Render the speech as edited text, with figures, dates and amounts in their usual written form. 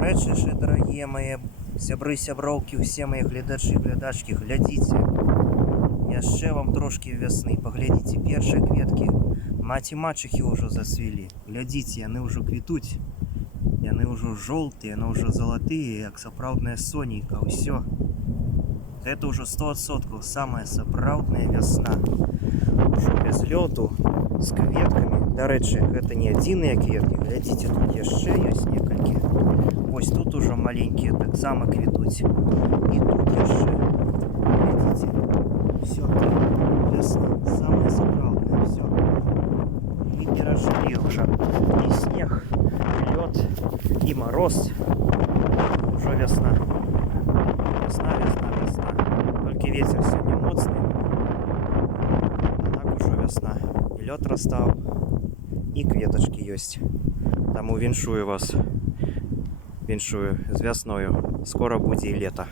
Дарэчы, дарагія мае сябры, сяброўкі, усе мае гледачы, глядачкі, глядзіце. Яшчэ вам трошкі вясны. Паглядзіце, першыя кветкі маці-мачыхі ўжо зацвілі. Глядзіце, яны ўжо квітуць. Яны ўжо жоўтыя, яны ўжо залатыя, як сапраўдная сонейка. Усё. Гэта ўжо 100% самая сапраўдная вясна. Ужо без лёту, з кветкамі. Дарэчы, гэта не адзіныя кветкі. Глядзіце, тут яшчэ ёсць некалькі. Вось тут ужо маленькія таксама квітуць. І тут яшчэ. Глядзіце. Всё, вясна, самая сапраўдная, всё. І перажылі ўжо і снег, і лёд, і мароз. Ужо вясна. Вясна, вясна, вясна. Толькі вецер сёння моцны. А так ужо вясна. І лёд растаў, і кветачкі ёсць. Таму віншую вас. Віншую з вясною. Скора будзе і лета.